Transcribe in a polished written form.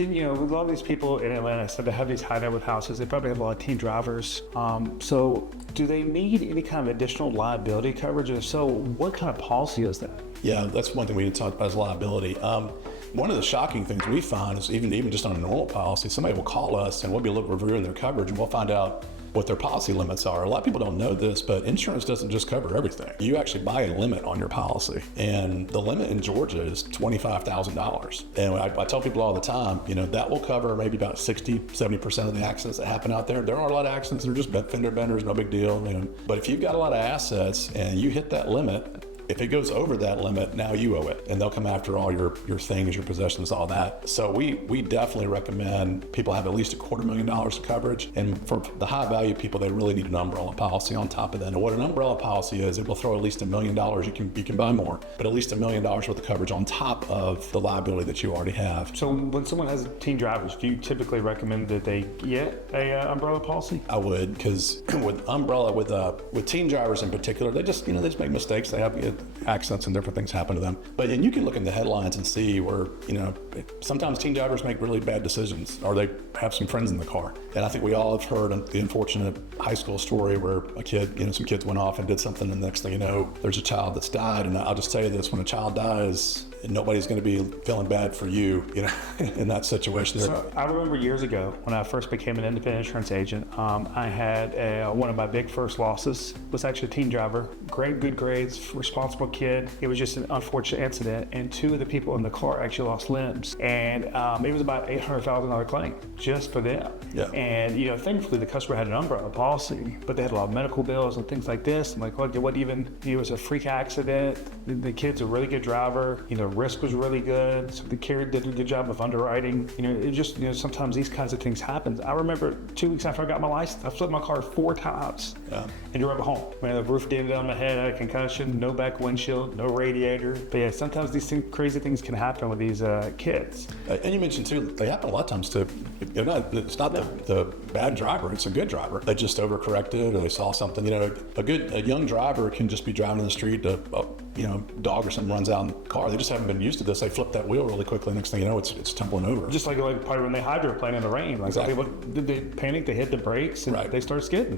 A lot of these people in Atlanta said they have these high net worth houses. They probably have a lot of teen drivers. So do they need any kind of additional liability coverage? If so, what kind of policy is that? Yeah, that's one thing we need to talk about is liability. One of the shocking things we find is even just on a normal policy, somebody will call us and we'll be reviewing their coverage and we'll find out what their policy limits are. A lot of people don't know this, but insurance doesn't just cover everything. You actually buy a limit on your policy, and the limit in Georgia is $25,000. And I tell people all the time, that will cover maybe about 60-70% of the accidents that happen out there. There are a lot of accidents that are just fender benders, no big deal. But if you've got a lot of assets and you hit that limit, if it goes over that limit, now you owe it, and they'll come after all your things, your possessions, all that. So we definitely recommend people have at least $250,000 of coverage, and for the high value people, they really need an umbrella policy on top of that. And what an umbrella policy is, it will throw at least $1 million. You can buy more, but at least $1 million worth of coverage on top of the liability that you already have. So when someone has teen drivers, do you typically recommend that they get a umbrella policy? I would, because with umbrella, with teen drivers in particular, they just make mistakes. They have accidents and different things happen to them. And you can look in the headlines and see where, sometimes teen drivers make really bad decisions, or they have some friends in the car. And I think we all have heard the unfortunate high school story where a kid, some kids went off and did something, and the next thing you know, there's a child that's died. And I'll just tell you this, when a child dies, nobody's going to be feeling bad for you, in that situation. So I remember years ago when I first became an independent insurance agent, I had one of my big first losses was actually a teen driver, good grades, responsible kid. It was just an unfortunate incident, and two of the people in the car actually lost limbs, and it was about $800,000 claim just for them. Yeah. And thankfully the customer had an umbrella policy, but they had a lot of medical bills and things like this. I'm like, look, it was a freak accident. The kid's a really good driver. Risk was really good. So the carrier did a good job of underwriting. It just, sometimes these kinds of things happen. I remember 2 weeks after I got my license, I flipped my car 4 times and drove it home. The roof did on my head, I had a concussion, no back windshield, no radiator. But yeah, sometimes these crazy things can happen with these kids. And you mentioned too, they happen a lot of times to, it's not the bad driver, it's a good driver. They just overcorrected or they saw something. A young driver can just be driving in the street, a dog or something runs out in the car. They just haven't been used to this. They flip that wheel really quickly. Next thing you know, it's tumbling over. Just like probably when they hydroplane in the rain. Like exactly. They panic, they hit the brakes, and they start skidding.